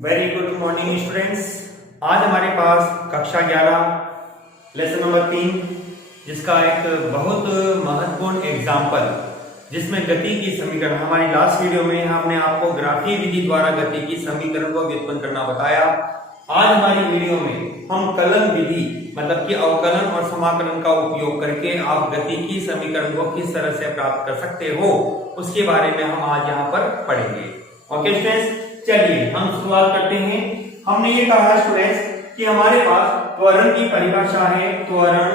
Very good morning students. आज हमारे पास कक्षा 11 लेसन नंबर 3 जिसका एक बहुत महत्वपूर्ण एग्जाम्पल जिसमें गति की समीकरण, हमारी लास्ट वीडियो में हमने आपको ग्राफीय विधि द्वारा गति की समीकरण को व्युत्पन्न करना बताया। आज हमारी वीडियो में हम कलन विधि मतलब कि अवकलन और समाकलन का उपयोग करके आप गति की समीकरण को किस तरह से प्राप्त कर सकते हो उसके बारे में हम आज यहाँ पर पढ़ेंगे। ओके स्टूडेंट्स, चलिए हम शुरुआत करते हैं। हमने ये कहा स्टूडेंट्स कि हमारे पास त्वरण की परिभाषा है। त्वरण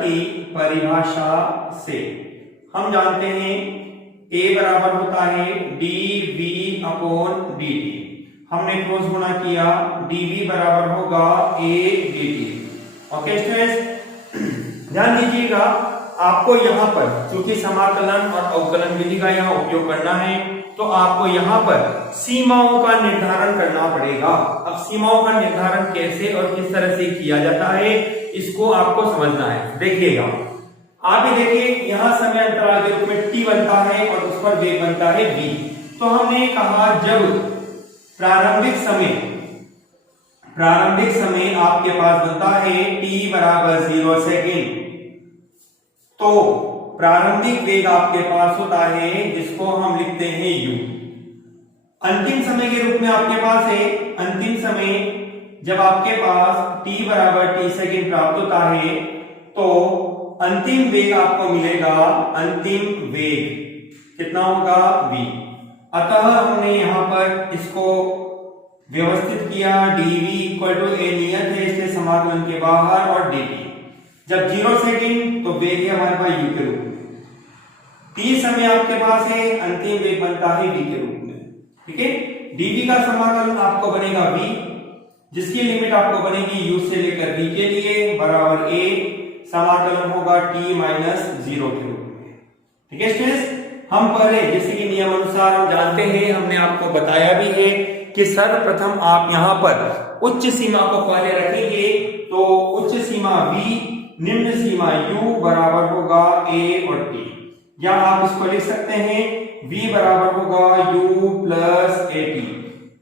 की परिभाषा से हम जानते हैं A बराबर होता है dv अपॉन dt। हमने क्रॉस गुणा किया, dv बराबर होगा a dt। ओके स्टूडेंट्स, ध्यान दीजिएगा, आपको यहाँ पर चूंकि समाकलन और अवकलन विधि का यहाँ उपयोग करना है तो आपको यहाँ पर सीमाओं का निर्धारण करना पड़ेगा। अब सीमाओं का निर्धारण कैसे और किस तरह से किया जाता है इसको आपको समझना है। देखिएगा, आप ही देखिए, यहाँ समय अंतराल के रूप में t बनता है और उस पर वेग बनता है v। तो हमने कहा जब प्रारंभिक समय आपके पास बनता है t बराबर 0 सेकेंड, तो प्रारंभिक वेग आपके पास होता है जिसको हम लिखते हैं u। अंतिम समय के रूप में आपके पास है, अंतिम समय जब आपके पास t बराबर t सेकेंड प्राप्त होता है तो अंतिम वेग आपको मिलेगा, अंतिम वेग कितना होगा v। अतः हमने यहां पर इसको व्यवस्थित किया, dv इक्वल टू a नियत है इसके समाकलन के बाहर और dt। जब 0 सेकेंड तो वेग है हमारे पास u के रूप में, t समय आपके पास है, अंतिम वेग बनता है v के रूप में। ठीक है, dv का समाकलन आपको बनेगा v जिसकी लिमिट आपको बनेगी u से लेकर v के लिए बराबर a, समाकलन होगा t माइनस 0 के रूप में। ठीक है स्टूडेंट्स, हम पहले जैसे कि नियम अनुसार हम जानते हैं, हमने आपको बताया भी है कि सर्वप्रथम आप यहाँ पर उच्च सीमा को पहले रखेंगे तो उच्च सीमा v, निम्न सीमा u बराबर होगा a और t, या आप इसको लिख सकते हैं v बराबर होगा u प्लस at।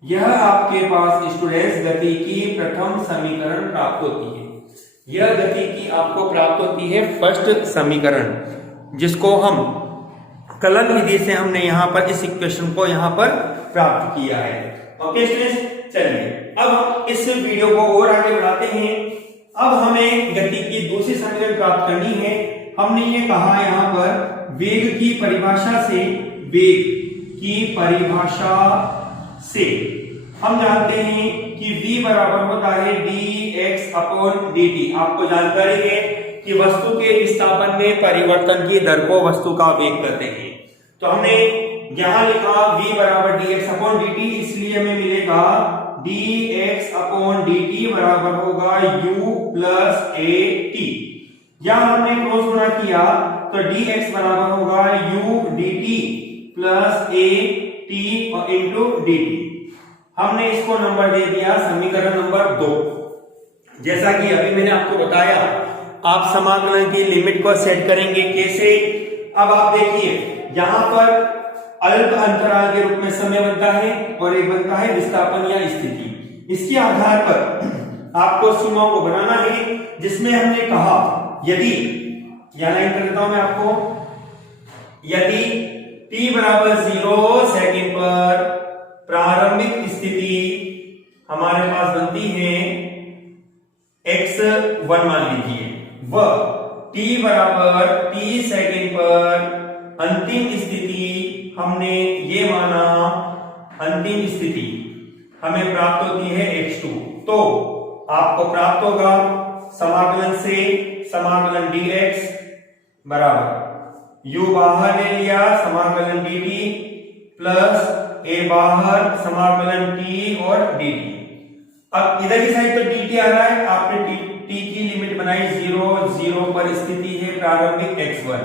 यह आपके पास स्टूडेंट्स गति की प्रथम समीकरण प्राप्त होती है। यह गति की आपको प्राप्त होती है फर्स्ट समीकरण, जिसको हम कलन विधि से हमने यहाँ पर इस इक्वेशन को यहाँ पर प्राप्त किया है। ओके स्टूडेंट्स, चलिए अब हम इस वीडियो को और आगे बढ़ाते हैं। अब हमें गति की दूसरी समीकरण प्राप्त करनी है। हमने ये कहा यहाँ पर वेग की परिभाषा से हम जानते हैं कि v बराबर होता है dx अपॉन dt। आपको जानकारी है कि वस्तु के विस्थापन में परिवर्तन की दर को वस्तु का वेग कहते हैं। तो हमने यहां लिखा v बराबर dx अपॉन dt, इसलिए हमें मिलेगा dx अपॉन dt बराबर होगा u प्लस at। यहां हमने क्रॉस गुणा किया तो dx बराबर होगा u dt plus at into dt। हमने इसको नंबर दे दिया समीकरण नंबर 2। जैसा कि अभी मैंने आपको बताया, आप समाकलन की लिमिट को सेट करेंगे कैसे। अब आप देखिए, यहां पर अल्प अंतराल के रूप में समय बनता है और एक बनता है विस्थापन या स्थिति। इसके आधार पर आपको सीमाओं को बनाना है, जिसमें हमने कहा यदि, यहां लाइन कर देता हूं मैं आपको, यदि t बराबर 0 सेकेंड पर प्रारंभिक स्थिति हमारे पास बनती है x1 मान लीजिए, व t बराबर t सेकेंड पर अंतिम स्थिति हमने ये माना, अंतिम स्थिति हमें प्राप्त होती है x2, तो आपको प्राप्त होगा समाकलन से समाकलन dx बराबर u बाहर ले लिया, समाकलन dt प्लस a बाहर, समाकलन t और dt। अब इधर की साइड तो dt आ रहा है, आपने t की लिमिट बनाई 0 पर स्थिति है प्रारंभिक x1,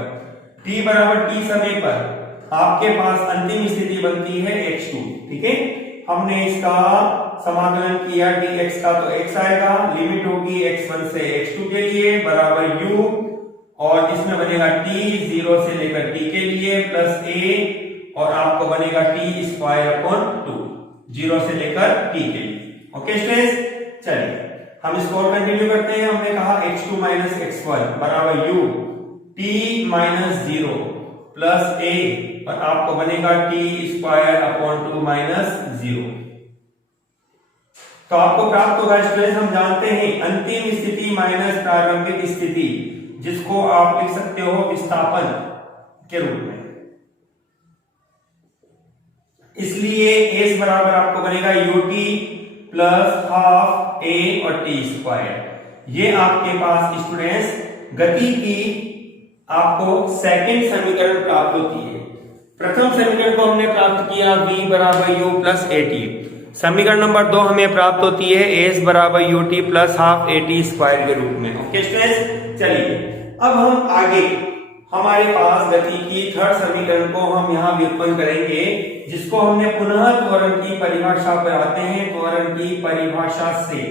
t बराबर t समय पर आपके पास अंतिम स्थिति बनती है x2। ठीक है, हमने इसका समाकलन किया dx का तो x आएगा, लिमिट होगी x1 से x2 के लिए बराबर u, और इसमें बनेगा t 0 से लेकर t के लिए प्लस a और आपको बनेगा टी स्क्वायर अपॉन 2, 0 से लेकर टी के लिए। ओके स्टूडेंट्स, चलिए हम इसको और कंटिन्यू करते हैं। हमने कहा x2 माइनस x1 बराबर u t minus 0 plus a, और आपको बनेगा टी स्क्वायर अपॉन 2 माइनस 0। तो आपको प्राप्त होगा स्टूडेंट्स, हम जानते हैं अंतिम स्थिति माइनस प्रारंभिक स्थिति, जिसको आप लिख सकते हो विस्थापन के रूप में। इसलिए s बराबर आपको बनेगा ut प्लस हाफ a और t स्क्वायर। ये आपके पास स्टूडेंट्स गति की आपको सेकंड समीकरण प्राप्त होती है। प्रथम समीकरण को हमने प्राप्त किया v बराबर u प्लस at। समीकरण नंबर 2 हमें प्राप्त होती है s बराबर ut plus half at square के रूप में। ओके स्टूडेंट्स, चलिए अब हम आगे हमारे पास गति की थर्ड समीकरण को हम यहां व्युत्पन्न करेंगे, जिसको हमने पुनः त्वरण की परिभाषा पर आते हैं। त्वरण की परिभाषा से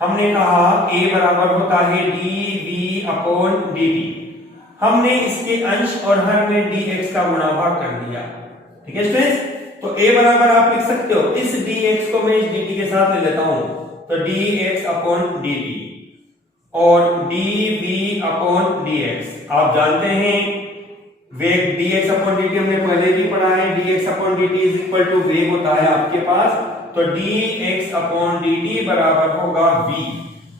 हमने कहा a बराबर होता है dv अपॉन dt। हमने इसके अंश और हर में dx का गुणा भाग कर दिया। ठीक है स्टूडेंट्स, तो a बराबर आप लिख सकते हो, इस dx को मैं इस dt के साथ ले लेता हूं, तो dx अपॉन dt और dv अपॉन dx। आप जानते हैं वेग dx अपॉन dt हमने पहले भी पढ़ा है, dx upon dt is equal to वेग होता है आपके पास, तो dx अपॉन dt बराबर होगा v।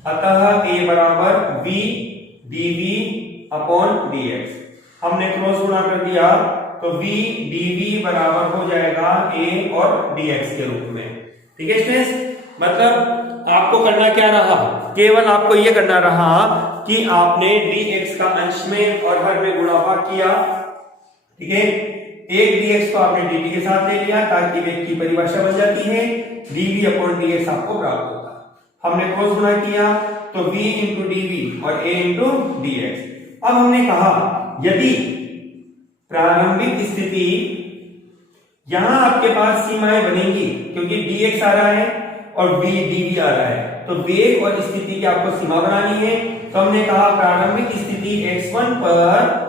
अतः a बराबर v dv अपॉन dx। हमने क्रॉस गुणा कर दिया, तो v dv बराबर हो जाएगा a और dx के रूप में। ठीक है स्टूडेंट्स, मतलब आपको करना क्या रहा, केवल आपको यह करना रहा कि आपने dx का अंश में और हर में गुणा भाग किया। ठीक है, एक dx को आपने dt के साथ ले लिया ताकि वेग की परिभाषा बन जाती है, dv अपॉन dx आपको प्राप्त होगा। हमने क्रॉस गुणा किया, तो v इंटू dv और a इंटू dx। अब हमने कहा यदि प्रारंभिक स्थिति, यहां आपके पास सीमाएं बनेंगी क्योंकि dx आ रहा है और v dv आ रहा है, तो वेग और स्थिति की आपको सीमा बनानी है। तो हमने कहा प्रारंभिक स्थिति x1 पर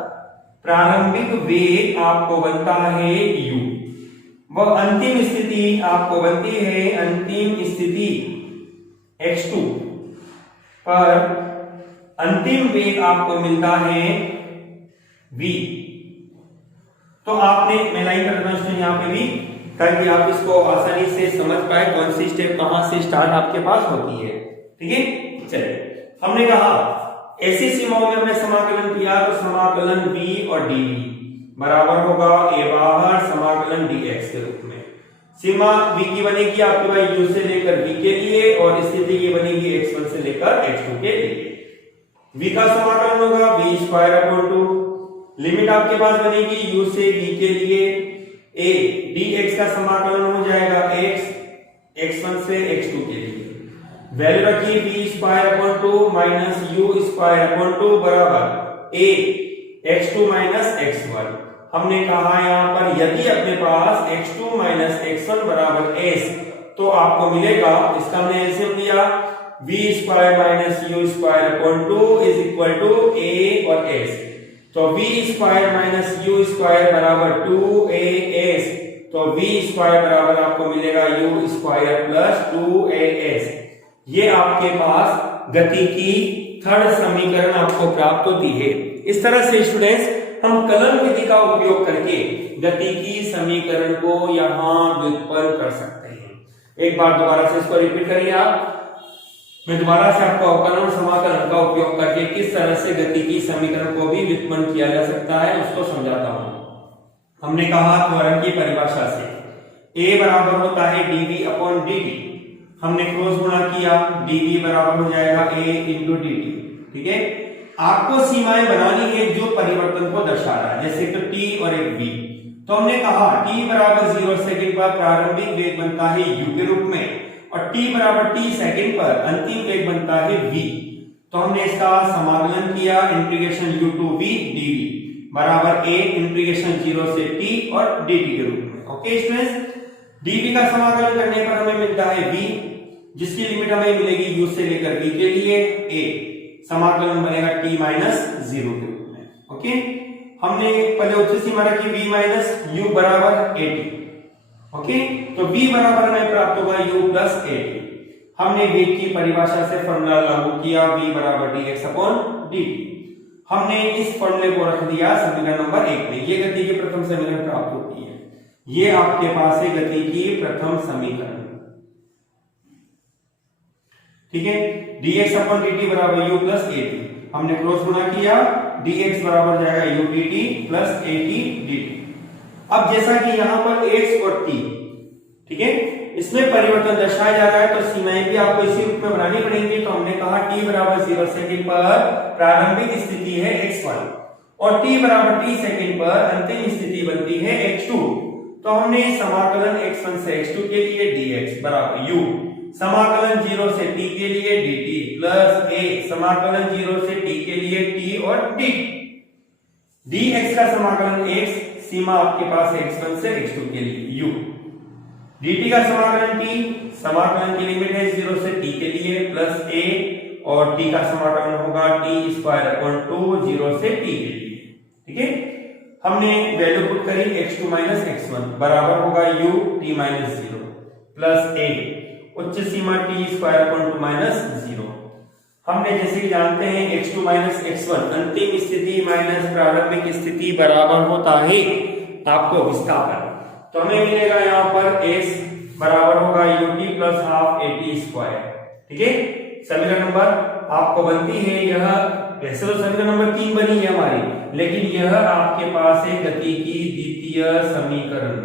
प्रारंभिक वेग आपको बनता है u, वह अंतिम स्थिति आपको बनती है, अंतिम स्थिति x2 पर अंतिम वेग आपको मिलता है v। तो आपने, मैं लाइन कर देता हूं यहां पे भी, ताकि आप इसको आसानी से समझ पाए कौन सी स्टेप कहां से स्टार्ट आपके पास होती है। ठीक है, चलिए हमने कहा ऐसी सीमाओं में हमने समाकलन किया, तो समाकलन v और dv बराबर होगा a बाहर समाकलन dx के रूप में। सीमा v की बनेगी आपके पास u से लेकर v के लिए, और स्थिति की बनेगी x1 से लेकर x2 के लिए। v का समाकलन होगा v स्क्वायर अपॉन 2, लिमिट आपके पास बनेगी u से v के लिए a, dx का समाकलन हो जाएगा x, x1 से x2 के लिए। वैल्यू रखिए v square upon 2 minus u square upon 2 बराबर a x2 माइनस x1। हमने कहा यहां पर यदि अपने पास x2 माइनस x1 बराबर s, तो आपको मिलेगा, इसका हमने एलसीएम लिया, v square minus u square upon 2 is equal to a और s। तो v square minus u square बराबर 2as, तो v स्क्वायर बराबर आपको मिलेगा u स्क्वायर प्लस 2as। ये आपके पास गति की थर्ड समीकरण आपको प्राप्त होती है। इस तरह से स्टूडेंट्स हम कलन विधि का उपयोग करके गति की समीकरण को यहां व्युत्पन्न कर सकते हैं। एक बार दोबारा से इसको रिपीट करिए आप, मैं दोबारा से आपको अवकलन और समाकलन का उपयोग करके किस तरह से गति की समीकरण को भी व्युत्पन्न किया जा सकता है उसको समझाता हूं। हमने कहा त्वरण की परिभाषा से a बराबर होता है dv अपॉन dt। हमने क्रॉस गुणा किया, dv बराबर हो जाएगा a इंटू dt। ठीक है, आपको सीमाएं बनानी है जो परिवर्तन को दर्शा रहा है, जैसे तो t और एक v। तो हमने कहा t बराबर 0 सेकंड पर प्रारंभिक वेग बनता है u के रूप में, और t बराबर t सेकंड पर अंतिम वेग बनता है v। तो हमने इसका समाकलन किया, integration u to v dv बराबर a इंटीग्रेशन 0 से t और dt के रूप में। ओके स्टूडेंट्स, dv का समाकलन करने पर हमें मिलता है v, जिसकी लिमिट हमें मिलेगी u से लेकर v के लिए a, समाकलन बनेगा t माइनस 0 के रूप में। ओके, हमने पहले उच्च सीमा रखी v माइनस u बराबर 80। ओके, तो v बराबर हमें प्राप्त होगा u प्लस 80। हमने वेग की परिभाषा से फॉर्मूला लागू किया, v बराबर dx अपॉन dt। हमने इस फॉर्मूले को रख दिया समीकरण नंबर 1 में। ये गति की प्रथम समीकरण प्राप्त होती है। ये आपके पास है गति की प्रथम समीकरण, ठीक है। dx अपॉन dt बराबर u प्लस 80। हमने क्रॉस गुणा किया, dx बराबर जाएगा u dt प्लस 80 dt। अब जैसा कि यहां पर x और t, ठीक है, इसमें परिवर्तन दर्शाया जा रहा है, तो सीमाएं भी आपको इसी रूप में बनानी पड़ेंगी। तो हमने कहा t बराबर 0 सेकंड पर प्रारंभिक स्थिति है x1 और t बराबर t सेकंड पर अंतिम स्थिति बनती है x2। तो हमने समाकलन x1 से x2 के लिए dx बराबर u, समाकलन 0 से t के लिए dt प्लस a, समाकलन 0 से t के लिए t और dt। dx का समाकलन x, सीमा आपके पास है x1 से x2 के लिए u। dt का समाकलन t, समाकलन की लिमिट है 0 से t के लिए प्लस a, और t का समाकलन होगा t स्क्वायर अपॉन 2 0 से t के लिए, ठीक है। हमने वैल्यू पुट करी x2 माइनस x1 बराबर होगा u t minus 0 plus a, उच्च सीमा t स्क्वायर अपॉन 2 माइनस 0। हमने जैसे कि जानते हैं x2 माइनस x1 अंतिम स्थिति माइनस प्रारंभिक स्थिति बराबर होता है आपको विस्थापन। तो हमें मिलेगा यहाँ पर s बराबर होगा ut plus half at square, ठीक है। समीकरण नंबर आपको बनती है यह, वैसे तो समीकरण नंबर 3 बनी है हमारी, लेकिन यह आपके पास है गति की द्वितीय समीकरण,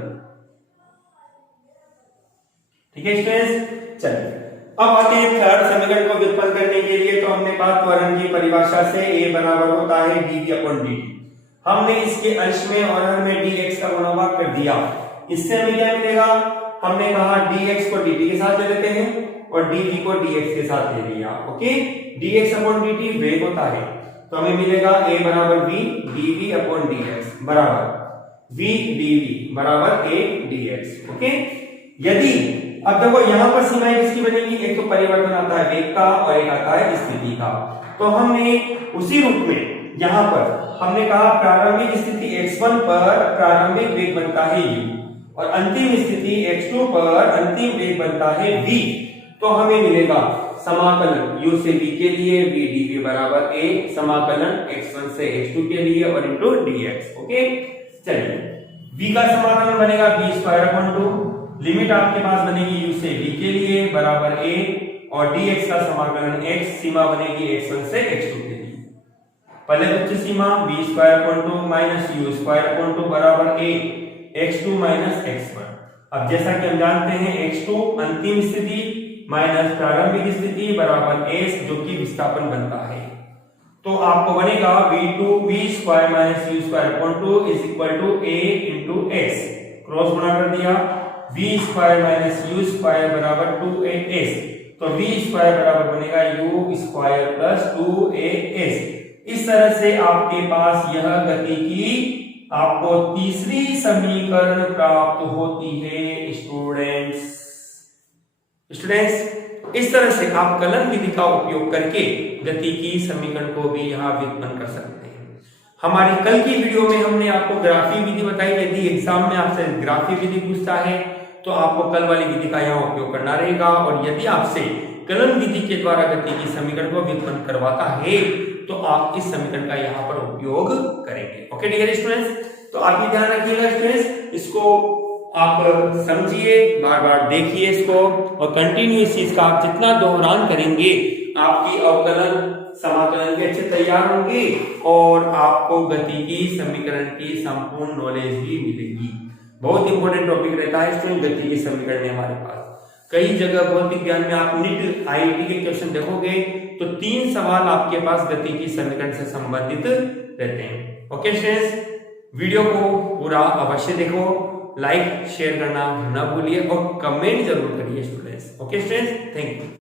ठीक है स्टूडेंट्स। चलिए अब आते हैं थर्ड समीकरण को व्युत्पन्न करने के लिए। तो हमने कहा त्वरण की परिभाषा से a बराबर होता है dv अपॉन dt। हमने इसके अंश में और हर में dx का गुणा भाग कर दिया। इससे हमें क्या मिलेगा, हमने कहा dx को dt के साथ ले लेते हैं और dv को dx के साथ ले लिया। ओके, dx अपॉन dt वेग होता है, तो हमें मिलेगा a बराबर v dv अपॉन dx बराबर v dv बराबर a dx। ओके, यदि अब देखो यहां पर सीमाएं किसकी बनेगी, एक तो परिवर्तन आता है वेग का और एक आता है स्थिति का। तो हमने उसी रूप में यहां पर हमने कहा प्रारंभिक स्थिति x1 पर प्रारंभिक वेग बनता है u और अंतिम स्थिति x2 पर अंतिम वेग बनता है v। तो हमें मिलेगा समाकलन u से v के लिए v dv बराबर a, समाकलन x1 से x2 के लिए और इनटू dx। ओके, चलिए v का समाकलन बनेगा v स्क्वायर अपॉन 2, लिमिट आपके पास बनेगी u से v के लिए बराबर a, और dx का समाकलन x, सीमा बनेगी x1 से x2 के लिए। पहले उच्च सीमा v square upon 2 minus u square upon 2 बराबर a, x2 माइनस x1। अब जैसा कि हम जानते हैं x2 अंतिम स्थिति माइनस प्रारंभिक स्थिति बराबर s, जो कि विस्थापन बनता है। तो आपको बनेगा v square minus u square upon 2 is equal to a into x, cross गुणा कर दिया, v square minus u square बराबर 2as, तो v स्क्वायर बराबर बनेगा u स्क्वायर प्लस 2as। इस तरह से आपके पास यह गति की आपको तीसरी समीकरण प्राप्त होती है स्टूडेंट्स। इस तरह से आप कलन विधि का उपयोग करके गति की समीकरण को भी यहाँ व्युत्पन्न कर सकते हैं। हमारी कल की वीडियो में हमने आपको ग्राफी विधि बताई। यदि एग्जाम में आपसे ग्राफी विधि पूछता है तो आपको कल वाली विधि का यहाँ उपयोग करना रहेगा, और यदि आपसे कलन विधि के द्वारा गति की समीकरण को व्युत्पन्न करवाता है तो आप इस समीकरण का यहाँ पर उपयोग करेंगे। ओके डियर स्टूडेंट्स, तो आप भी ध्यान रखिएगा स्टूडेंट्स, इसको आप समझिए, बार बार देखिए इसको, और कंटिन्यू इस चीज का आप जितना दोहरान करेंगे आपकी अवकलन समाकलन भी अच्छे तैयार होंगे और आपको गति की समीकरण की संपूर्ण नॉलेज भी मिलेगी। बहुत इंपॉर्टेंट टॉपिक रहता है स्टूडेंट गति की समीकरण हमारे पास। कई जगह भौतिक ज्ञान में आप नीट आईआईटी के क्वेश्चन देखोगे तो 3 सवाल आपके पास गति की समीकरण से संबंधित रहते हैं। ओके स्टूडेंट्स, वीडियो को पूरा अवश्य देखो, लाइक शेयर करना ना भूलिए और कमेंट जरूर करिए students. Okay students, thank you.